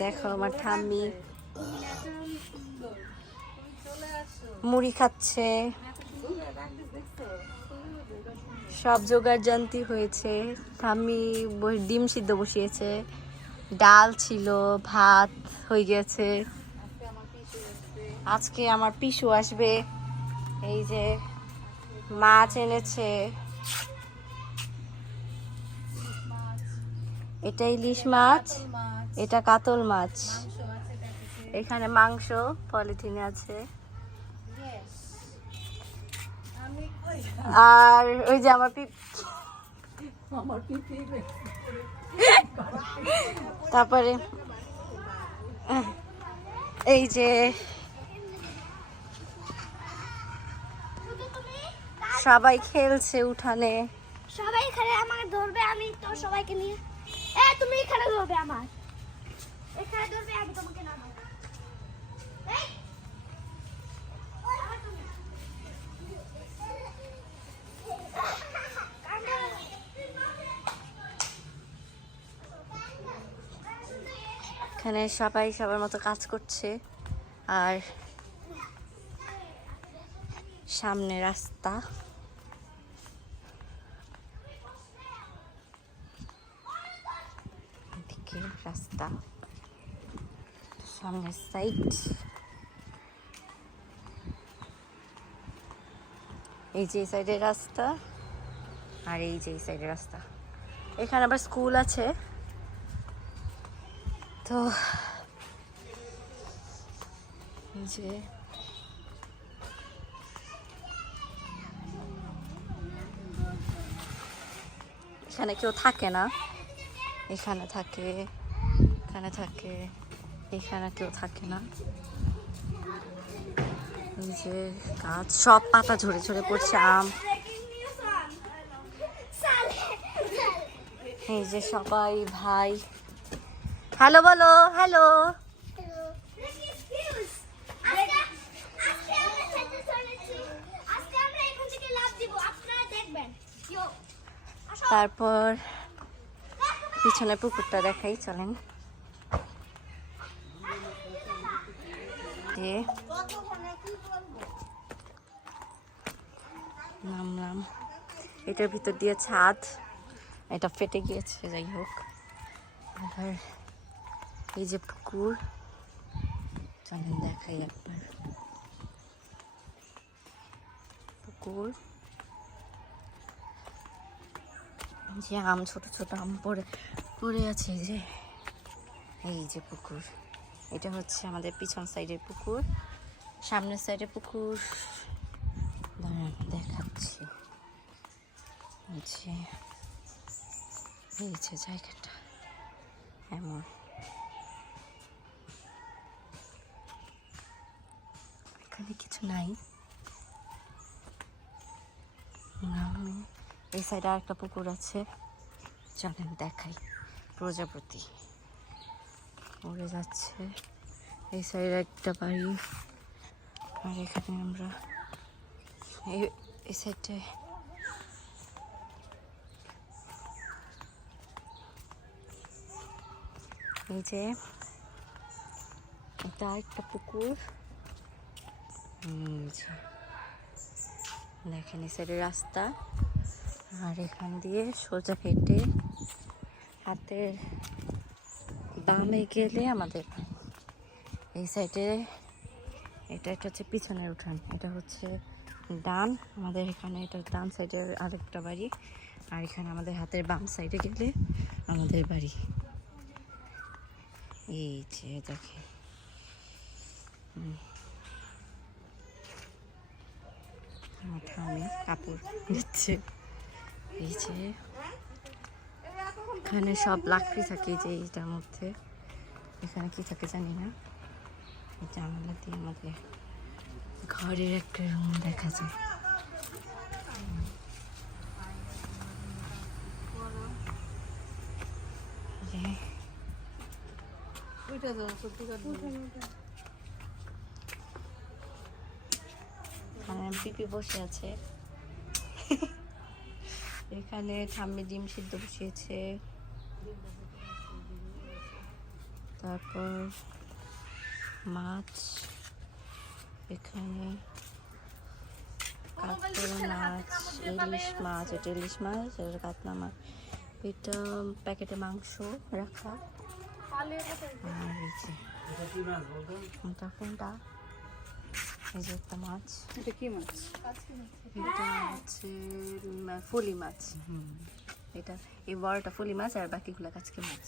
দেখো আমার ঠাম্মি মুড়ি খাচ্ছে, সব জোগাড় জানতি হয়েছে। ঠাম্মি ডিম সিদ্ধ বসিয়েছে, ডাল ছিল, ভাত হয়ে গেছে। আজকে আমার পিসু আসবে, এই যে মাছ এনেছে, এটা ইলিশ মাছ, এটা কাতল মাছ, এখানে মাংস পলিথিনে আছে, আর ওই যে আমার তারপরে এই যে সবাই খেলছে উঠানে। সবাই এখানে আমাকে ধরবে, আমি তো সবাইকে নিয়ে তুমি এখানে ধরবে, আমার এখানে ধরবে, আমি তোমাকে নামাবো। এখানে সবাই সবার মতো কাজ করছে, আর সামনে রাস্তা, এদিকে রাস্তা, সামনের সাইড, এই যে সাইডের রাস্তা, আর এই যে সাইডের রাস্তা। এখানে আবার স্কুল আছে, তো যে এখানে কেউ থাকে না, এখানে থাকে, এখানে থাকে, এখানে কেউ থাকে না। এই যে গাছ, সব পাতা ঝরে ঝরে পড়ছে, আম। এই যে সবাই ভাই, হ্যালো বলো, হ্যালো। তারপর পিছনে পুকুরটা দেখাই, চলেন। নামলাম, এটার ভিতর দিয়ে ছাদ, এটা ফেটে গিয়েছে, যাই হোক। আর এই যে পুকুর, চলেন দেখাই একবার পুকুর। যে আম, ছোট ছোট আম পড়ে পড়ে আছে, এই যে পুকুর। এটা হচ্ছে আমাদের পিছন সাইডের পুকুর, সামনের সাইডে পুকুর দেখাচ্ছি। এই যে জায়গাটা এমন, এখানে কিছু নাই। এই সাইডে আরেকটা পুকুর আছে, চলেন দেখাই। প্রজাপতি উড়ে যাচ্ছে, এই সাইডে একটা বাড়ি, আর এখানে আমরা এই সাইডে এই যে এটা একটা পুকুর, দেখেন এই সাইডে রাস্তা, আর এখান দিয়ে সোজা হেঁটে হাতের বামে গেলে আমাদের এই সাইডে, এটা হচ্ছে পিছনের উঠান, এটা হচ্ছে ডান আমাদের এখানে, এটা ডান সাইডের আরেকটা বাড়ি, আর এখানে আমাদের হাতের বাম সাইডে গেলে আমাদের বাড়ি। এই যে দেখে আমার ঠাম্মি কাপড় দিচ্ছে। এই যে এখানে সব লাকড়ি থাকে, যে এইটার মধ্যে, এখানে কি থাকে জানি না। জানালা দিয়ে আমাদের ঘরের একটা রুম দেখা যায়। পিপি বসে আছে, এখানে ঠাম্মি ডিম সিদ্ধ বসিয়েছে, তারপর মাছ, এখানে কাতলা মাছ, ইলিশ মাছ, এটা ইলিশ মাছ, এটা কাতলা মাছ, এটা প্যাকেটে মাংস রাখা। আর এই যে এটা কোনটা, এই যে একটা মাছ, এটা কি মাছ? এটা হচ্ছে ফলি মাছ। এটা এই বড়টা ফলি মাছ আর বাকিগুলো কাচকি মাছ।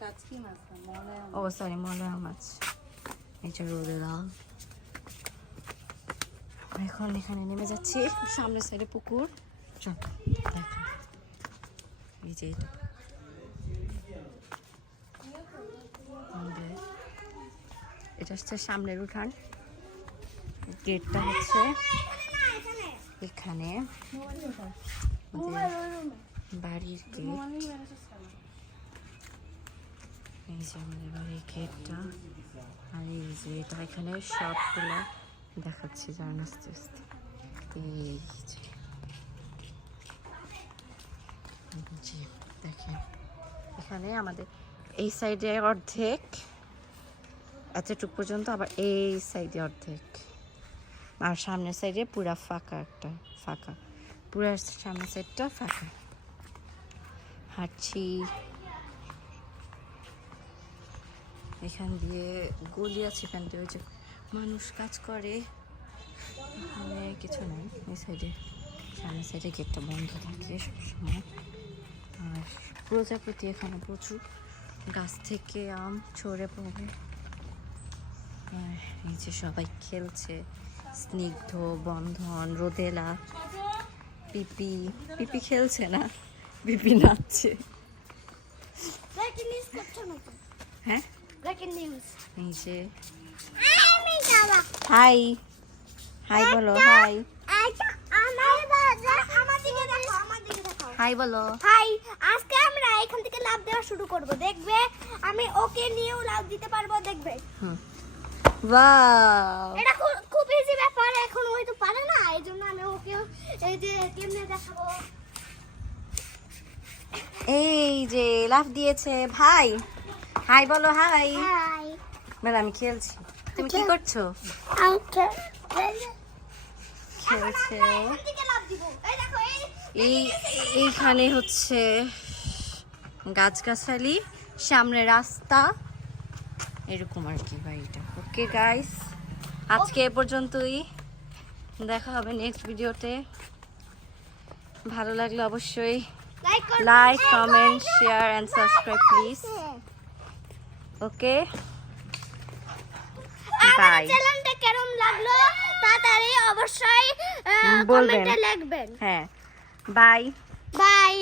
কাচকি মাছ না, মলায়া ও সরি, মলয়া মাছ। এই যে রোদে দাও। এখন এখানে নেমে যাচ্ছি, সামনের সাইডে পুকুর। চল দেখো, এই যে এটা আমাদের, এটা হচ্ছে সামনের উঠান। গেটটা হচ্ছে এখানে আমাদের বাড়ির গেট। এই যে আমাদের বাড়ির গেটটা, আর এই যে এটা এখানে সবগুলো দেখাচ্ছি জান আস্তে আস্তে। এই যে জি দেখেন, এখানে আমাদের এই সাইডে অর্ধেক এতটুক পর্যন্ত, আবার এই সাইডে অর্ধেক, আর সামনের সাইডে পুরা ফাঁকা, একটা ফাঁকা, পুরা সামনের সাইডটা ফাঁকা। হাঁটছি এখান দিয়ে, গলি আছে এখান দিয়ে, ওই যে মানুষ কাজ করে, এখানে কিছু নাই। এই সাইডে সামনের সাইডে গেটটা বন্ধ থাকে সবসময়। আর প্রজাপতি এখানে প্রচুর, গাছ থেকে আম ছড়ে পড়ে। আর এই যে সবাই খেলছে, স্নিগ্ধ, বন্ধন, রোদেলা, পিপি। পিপি খেলছে না, পিপি নাচছে। ব্রেকিং নিউজ করছো নাকি? হ্যাঁ, ব্রেকিং নিউজ। এই যে আমি যাবা। হাই, হাই বলো, হাই, আচ্ছা, আমার বাজার আমার দিকে দেখো, আমার দিকে দেখো। হাই বলো। হাই, আজকে আমরা এখান থেকে লাফ দেওয়া শুরু করব, দেখবে আমি ওকে নিয়েও লাফ দিতে পারবো, দেখবে। ওয়াও, এটা খুব ইজি ব্যাপার, এখন ওই তো পারে না, এই জন্য আমি ওকে এই যে কেমনে দেখাবো। এই যে লাফ দিয়েছে ভাই। হাই বলো, হাই হাই। বলো। আমি খেলছি, তুমি কি করছো? ওকে, খেলছে। এখান থেকে লাফ দিব, এই দেখো, এই এইখানে হচ্ছে গাছগাছালি, সামনে রাস্তা, এরকম আর কি বাড়িটা। ওকে গাইস, আজকে এ পর্যন্তই, দেখা হবে নেক্সট ভিডিওতে। ভালো লাগলে অবশ্যই like, comment, share and subscribe please. Okay, আমার বাই। চ্যানেলটা কেমন লাগলো তাড়াতাড়ি অবশ্যই বলবেন। কমেন্টে লিখবেন। হ্যাঁ, বাই। বাই।